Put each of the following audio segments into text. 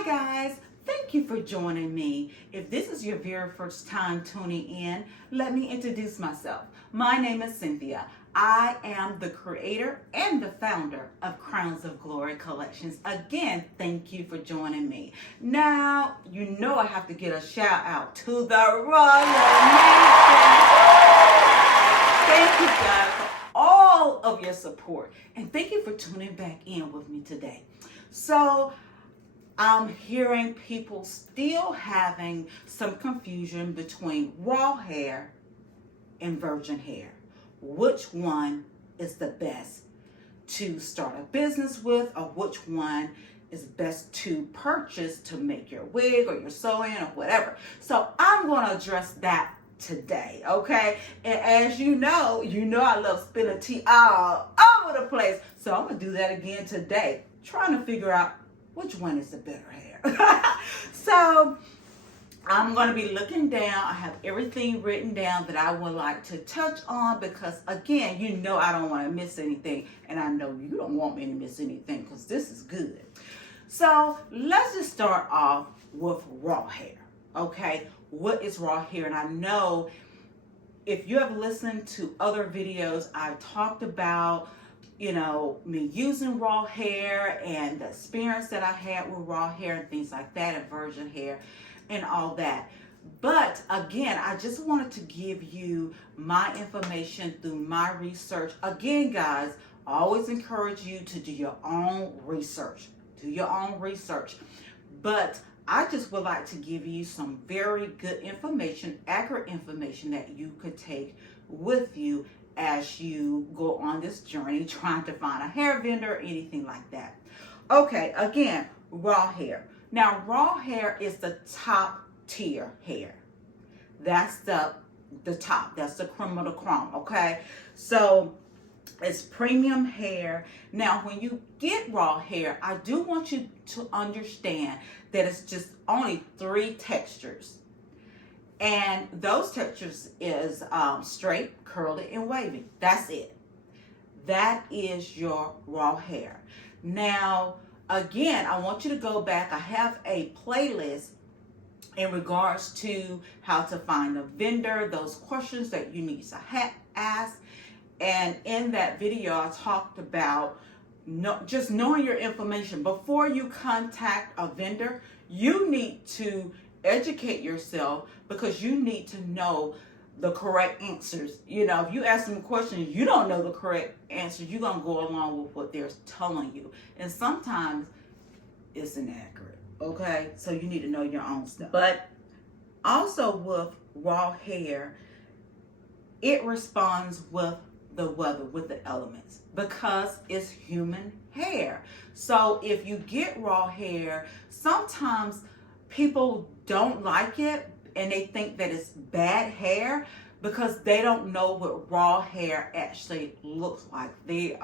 Hi guys, thank you for joining me. If this is your very first time tuning in, let me introduce myself. My name is Cynthia. I am the creator and the founder of Crowns of Glory Collections. Again, thank you for joining me. Now, you know I have to get a shout out to the Royal Nation. Thank you guys for all of your support, and thank you for tuning back in with me today. So, I'm hearing people still having some confusion between raw hair and virgin hair. Which one is the best to start a business with, or which one is best to purchase to make your wig or your sew-in or whatever. So I'm going to address that today, okay? And as you know I love spilling tea all over the place. So I'm going to do that again today, trying to figure out which one is the better hair. So I'm going to be looking down. I have everything written down that I would like to touch on because, again, I don't want to miss anything. And I know you don't want me to miss anything because this is good. So let's just start off with raw hair, okay? What is raw hair? And I know if you have listened to other videos, I've talked about me using raw hair and the experience that I had with raw hair and things like that, and virgin hair and all that. But again, I just wanted to give you my information through my research. Again, guys, I always encourage you to do your own research. Do your own research. But I just would like to give you some very good information, accurate information that you could take with you as you go on this journey trying to find a hair vendor or anything like that. Okay, again, raw hair. Now, raw hair is the top tier hair. That's the top. That's the creme of the creme, okay? So it's premium hair. Now, when you get raw hair, I do want you to understand that it's just only 3 textures. And those textures is straight, curly, and wavy. That's it. That is your raw hair. Now, again, I want you to go back. I have a playlist in regards to how to find a vendor, those questions that you need to ask. And in that video, I talked about just knowing your information. Before you contact a vendor, you need to educate yourself because you need to know the correct answers. If you ask them questions, you don't know the correct answers, you're going to go along with what they're telling you. And sometimes it's inaccurate, okay? So you need to know your own stuff. But also with raw hair, it responds with the weather, with the elements, because it's human hair. So if you get raw hair, sometimes people don't like it and they think that it's bad hair because they don't know what raw hair actually looks like. They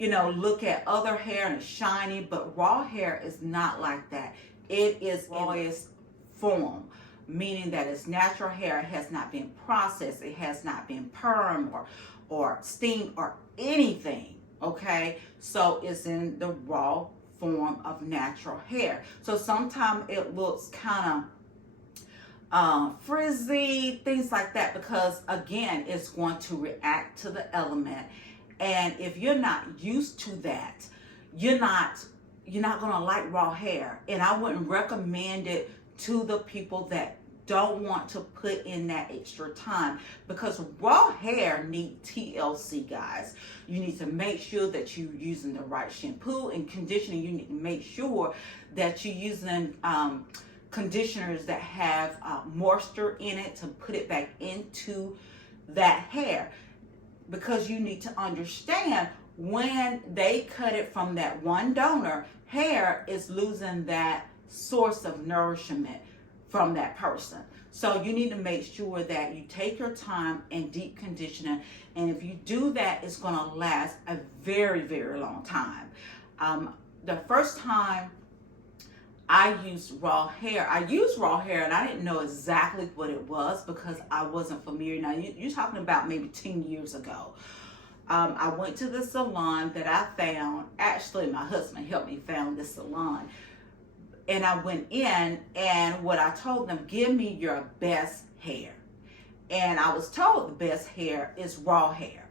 look at other hair and it's shiny, but raw hair is not like that. It is rawest form, meaning that it's natural hair. It has not been processed. It has not been permed or steamed or anything, okay? So it's in the raw form of natural hair. So sometimes it looks kind of frizzy, things like that, because again, it's going to react to the element. And if you're not used to that, you're not going to like raw hair. And I wouldn't recommend it to the people that don't want to put in that extra time, because raw hair need TLC, guys. You need to make sure that you're using the right shampoo and conditioner. You need to make sure that you're using conditioners that have moisture in it to put it back into that hair, because you need to understand when they cut it from that one donor, hair is losing that source of nourishment from that person. So you need to make sure that you take your time and deep condition it. And if you do that, it's going to last a very, very long time. The first time I used raw hair and I didn't know exactly what it was because I wasn't familiar. Now, you're talking about maybe 10 years ago. I went to the salon that I found. Actually, my husband helped me found this salon. And I went in, and what I told them, give me your best hair. And I was told the best hair is raw hair.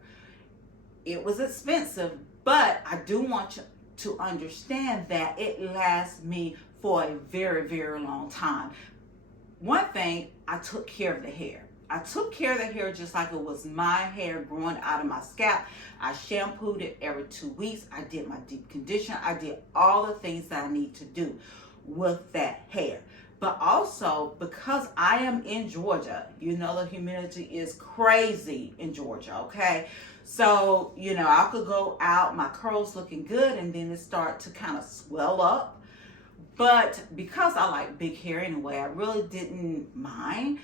It was expensive, but I do want you to understand that it lasts me for a very, very long time. One thing, I took care of the hair. I took care of the hair just like it was my hair growing out of my scalp. I shampooed it every 2 weeks. I did my deep condition. I did all the things that I need to do with that hair. But also, because I am in Georgia, you know the humidity is crazy in Georgia, okay? So, you know, I could go out, my curls looking good, and then it start to kind of swell up. But because I like big hair anyway, I really didn't mind.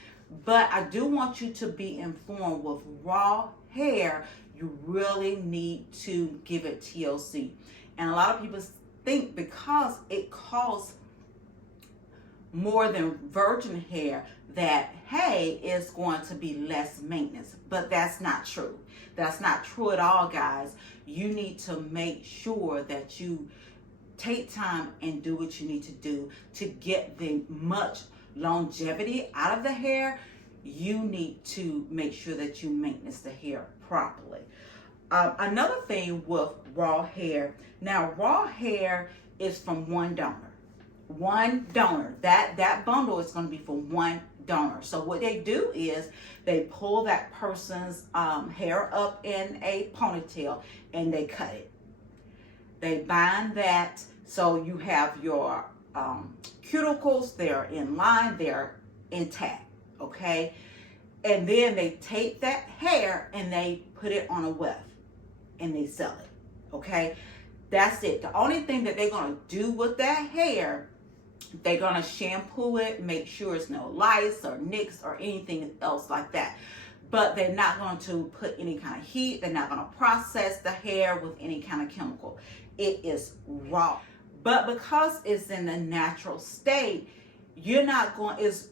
But I do want you to be informed with raw hair, you really need to give it TLC. And a lot of people think because it costs more than virgin hair that, hey, it's going to be less maintenance. But that's not true. That's not true at all, guys. You need to make sure that you take time and do what you need to do to get the much longevity out of the hair. You need to make sure that you maintenance the hair properly. Another thing with raw hair, now raw hair is from one donor. One donor. That bundle is going to be for one donor. So what they do is they pull that person's hair up in a ponytail and they cut it. They bind that so you have your cuticles, they're in line, they're intact, okay? And then they take that hair and they put it on a weft and they sell it, okay? That's it. The only thing that they're going to do with that hair, they're going to shampoo it, make sure it's no lice or nicks or anything else like that. But they're not going to put any kind of heat. They're not going to process the hair with any kind of chemical. It is raw. But because it's in the natural state, you're not going, is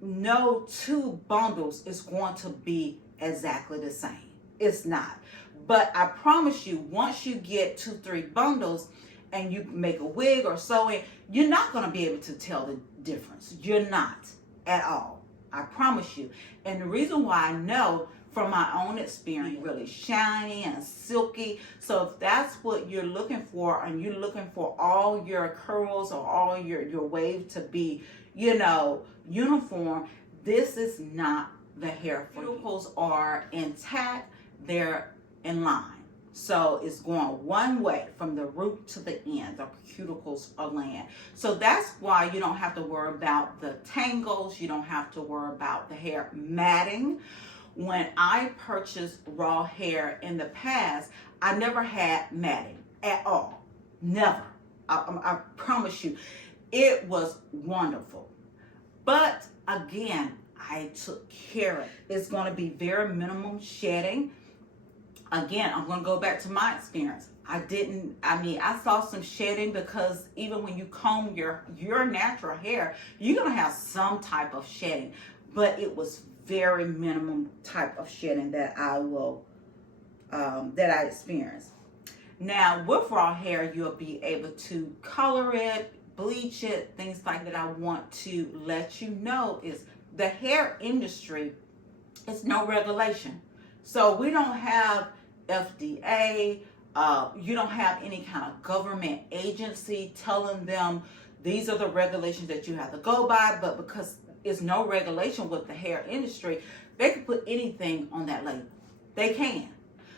no two bundles is going to be exactly the same. It's not. But I promise you, once you get 2-3 bundles and you make a wig or sewing, you're not going to be able to tell the difference. You're not at all. I promise you. And the reason why I know from my own experience, really shiny and silky. So if that's what you're looking for, and you're looking for all your curls or all your wave to be, you know, uniform, this is not the hair for you. Cuticles are intact, they're in line. So it's going one way from the root to the end. The cuticles are laying. So that's why you don't have to worry about the tangles. You don't have to worry about the hair matting. When I purchased raw hair in the past, I never had matting at all. Never. I promise you. It was wonderful. But again, I took care of it. It's going to be very minimum shedding. Again, I'm going to go back to my experience. I saw some shedding because even when you comb your natural hair, you're going to have some type of shedding. But it was very minimum type of shedding that I experienced. Now, with raw hair, you'll be able to color it, bleach it, things like that. I want to let you know is the hair industry is no regulation. So we don't have FDA, you don't have any kind of government agency telling them these are the regulations that you have to go by, but because there's no regulation with the hair industry, they can put anything on that label. They can.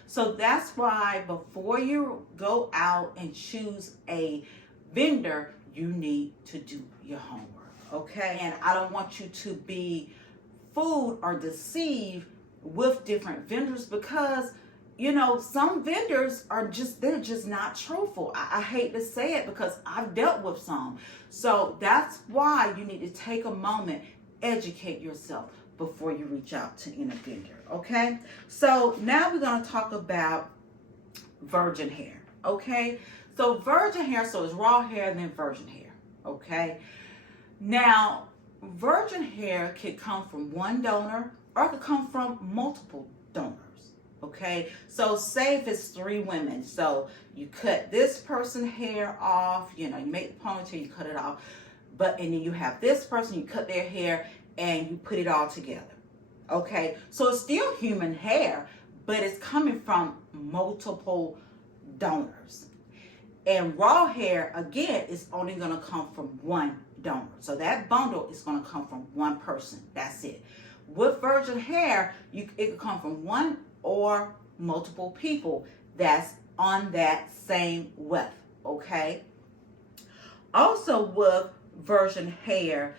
So that's why before you go out and choose a vendor, you need to do your homework, okay? And I don't want you to be fooled or deceived with different vendors because, you know, some vendors they're just not truthful. I hate to say it because I've dealt with some. So that's why you need to take a moment, educate yourself before you reach out to any vendor, okay? So now we're going to talk about virgin hair, okay? So virgin hair, so it's raw hair and then virgin hair, okay? Now, virgin hair can come from one donor or it could come from multiple donors, okay? So say if it's 3 women, so you cut this person's hair off, you know, you make the ponytail, you cut it off. and then you have this person, you cut their hair and you put it all together. Okay, so it's still human hair, but it's coming from multiple donors. And raw hair, again, is only going to come from one donor. So that bundle is going to come from one person. That's it. With virgin hair, it could come from one or multiple people that's on that same weft. Okay. Also, with virgin hair,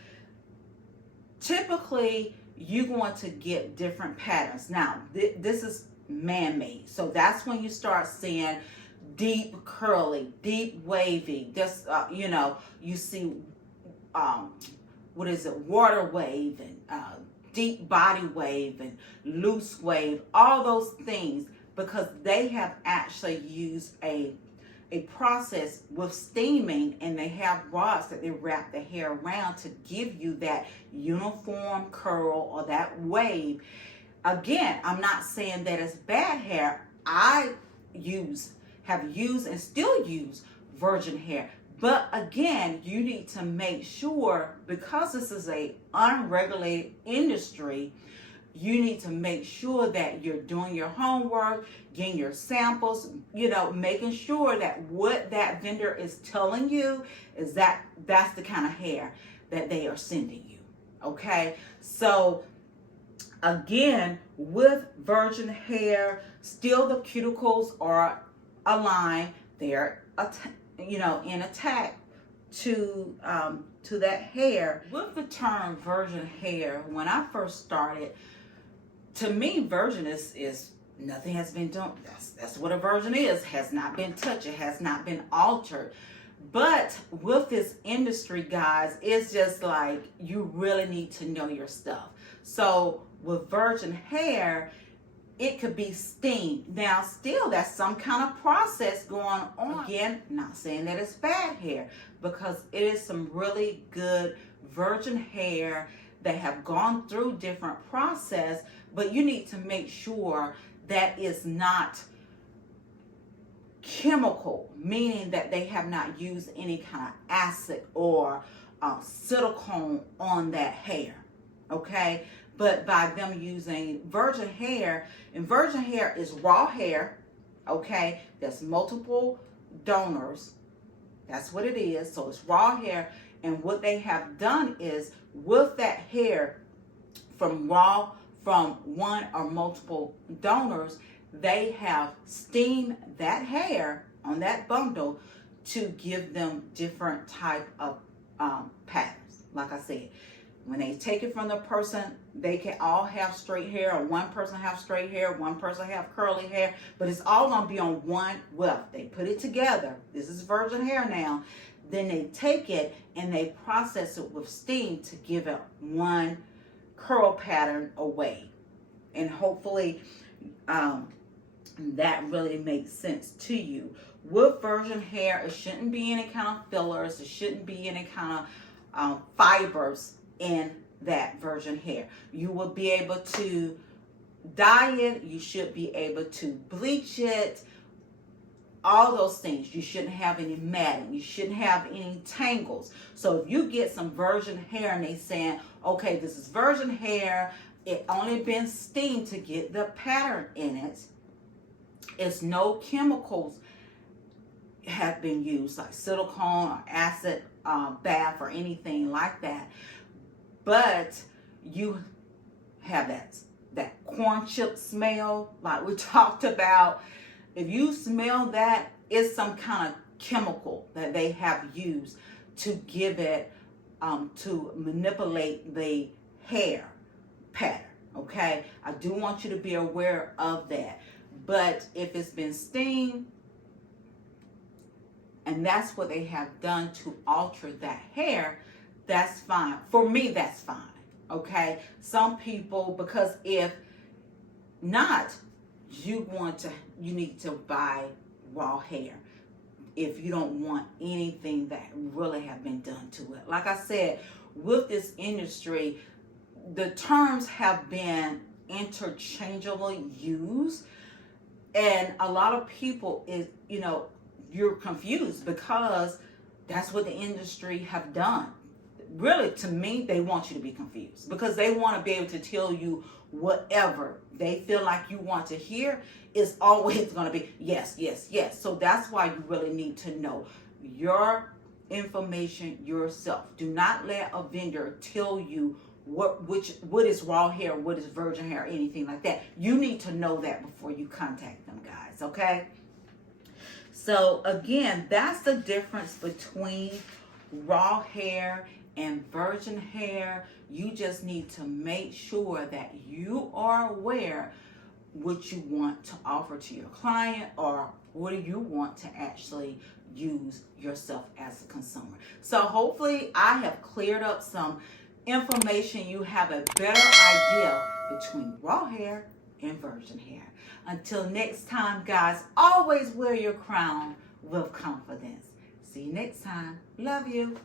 typically you're going to get different patterns. Now, this is man-made. So that's when you start seeing deep curly, deep wavy. Just, you see, water wave and deep body wave and loose wave, all those things, because they have actually used a process with steaming, and they have rods that they wrap the hair around to give you that uniform curl or that wave. Again, I'm not saying that it's bad hair. I have used and still use virgin hair. But again, you need to make sure, because this is a unregulated industry, you need to make sure that you're doing your homework, getting your samples, making sure that what that vendor is telling you is that's the kind of hair that they are sending you. Okay? So again, with virgin hair, still the cuticles are aligned. They're in attack to that hair. With the term virgin hair, when I first started, to me, virgin is nothing has been done. That's what a virgin is. Has not been touched. It has not been altered. But with this industry, guys, it's just like you really need to know your stuff. So with virgin hair, it could be steamed. Now, still, that's some kind of process going on. Again, not saying that it's bad hair, because it is some really good virgin hair that have gone through different process, but you need to make sure that it's not chemical, meaning that they have not used any kind of acid or silicone on that hair. Okay? But by them using virgin hair, and virgin hair is raw hair, okay? There's multiple donors. That's what it is. So it's raw hair. And what they have done is, with that hair from one or multiple donors, they have steamed that hair on that bundle to give them different type of patterns. Like I said, when they take it from the person, they can all have straight hair, or one person have straight hair, one person have curly hair, but it's all going to be on one weft. They put it together. This is virgin hair now. Then they take it and they process it with steam to give it one curl pattern away. And hopefully that really makes sense to you. With virgin hair, it shouldn't be any kind of fillers. It shouldn't be any kind of fibers in that virgin hair. You will be able to dye it. You should be able to bleach it. All those things. You shouldn't have any matting. You shouldn't have any tangles. So if you get some virgin hair and they saying, okay, this is virgin hair, it only been steamed to get the pattern in it, it's no chemicals have been used, like silicone or acid bath or anything like that. But you have that corn chip smell, like we talked about. If you smell that, it's some kind of chemical that they have used to give it, to manipulate the hair pattern. Okay, I do want you to be aware of that. But if it's been steamed, and that's what they have done to alter that hair, that's fine. For me, that's fine. Okay, some people, because if not, you need to buy raw hair if you don't want anything that really have been done to it. Like I said, with this industry, the terms have been interchangeably used, and a lot of people you're confused, because that's what the industry have done. really, to me, they want you to be confused because they want to be able to tell you whatever they feel like you want to hear is always going to be yes, yes, yes. So that's why you really need to know your information yourself. Do not let a vendor tell you what is raw hair, what is virgin hair, anything like that. You need to know that before you contact them, guys, okay? So again, that's the difference between raw hair and virgin hair. You just need to make sure that you are aware what you want to offer to your client, or what do you want to actually use yourself as a consumer. So hopefully I have cleared up some information. You have a better idea between raw hair and virgin hair. Until next time, guys, always wear your crown with confidence. See you next time. Love you.